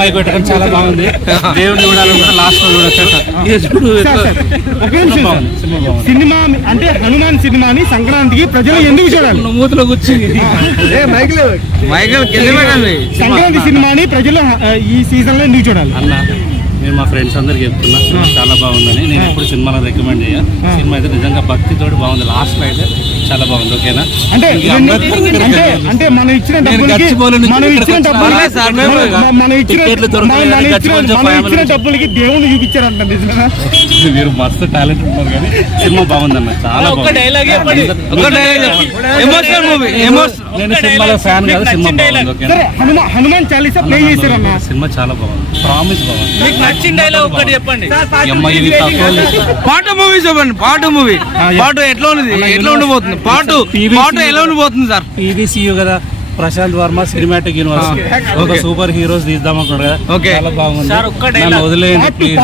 Bike పెట్టడం చాలా బాగుంది. దేవుడు చూడాలనుకుంటే లాస్ట్ లో సినిమా అంటే హనుమాన్ సినిమాని సంక్రాంతికి ప్రజలు ఎందుకు చూడాలి? మూతలో కూర్చి సంక్రాంతి సినిమాని ప్రజలు ఈ సీజన్ లో ఎందుకు చూడాలి అన్న? నేను మా ఫ్రెండ్స్ అందరికి చెప్తున్నా చాలా బాగుందని. నేను ఎప్పుడు సినిమాలో రికమెండ్ చేయ. సినిమా అయితే నిజంగా భక్తితోటి బాగుంది. లాస్ట్ లో అయితే చాలా బాగుంది. ఓకేనా? అంటే అంటే మనం ఇచ్చిన డబ్బులకి దేవుని చూపించారంట. మీరు మస్తు టాలెంట్ ఉన్నారు కానీ సినిమా బాగుందన్న, చాలా బాగుంది. నేను సినిమాలో ఫ్యాన్ కాదు, సినిమా బాగుంది. ఓకే, హనుమాన్ చాలీసా ప్లే చేశారన్న. సినిమా చాలా బాగుంది, ప్రామిస్ బాగుంది. నచ్చిన డైలాగ్ ఒకటి చెప్పండి. పాటు మూవీ చెప్పండి. పాటు మూవీ పాటు ఎట్లా ఉంది, ఎట్లా ఉండిపోతుంది? పాటు పాటు ఎలా ఉండిపోతుంది సార్? PVCU కదా, ప్రశాంత్ వర్మ సినిమాటిక్ యూనివర్స్ ఒక సూపర్ హీరోస్ తీద్దాం అనుకున్నాడు కదా. చాలా బాగుంది. వదిలేయండి ప్లీజ్.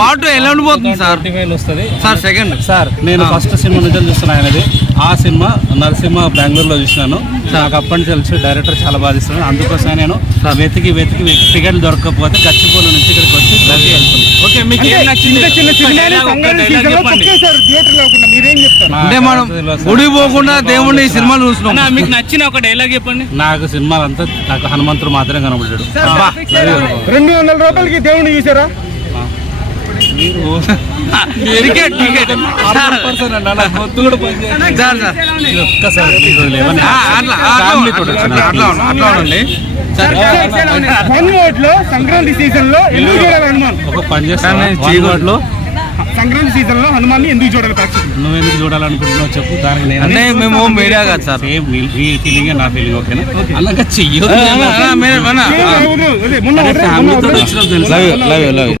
పాటు ఎలా ఉండిపోతుంది సార్? వస్తుంది సార్ సెకండ్ సార్. నేను ఫస్ట్ సినిమా నుంచి చూస్తున్నాను ఆయనది. ఆ సినిమా నరసింహ బెంగళూరులో చూసినాను. నాకు అప్పటి నుంచి తెలిసి డైరెక్టర్ చాలా బాగా ఇస్తున్నాను. అందుకోసమే నేను వెతికి టికెట్లు దొరకకపోతే గచ్చిపోల నుంచి ఇక్కడికి వచ్చి వెళ్తున్నాను. ఓకే, మీకు ఏం నచ్చింది? అంటే మనం గుడి పోకుండా దేవుడిని సినిమాలు చూస్తున్నాం. మీకు నచ్చిన ఒక డైలాగ్ చెప్పండి. నాకు సినిమాలు అంతా నాకు హనుమంతుడు మాత్రమే కనబడ్డాడు. 200 రూపాయలకి దేవుడిని చూసారా? సంక్రాంతి సీజన్ లో ఎందుకు చూడాలి హనుమాన్? ఒక పని చేస్తాను, సంక్రాంతి సీజన్ లో హనుమాన్ ఎందుకు చూడాలి? నువ్వు ఎందుకు చూడాలనుకుంటున్నావు చెప్పు. దానికి నేను అంటే మేము మీడియా కాదు సార్, సేమ్ నీ ఫీలింగ్ నా ఫీలింగ్. ఓకేనా? అలాగే చెయ్యొద్దు.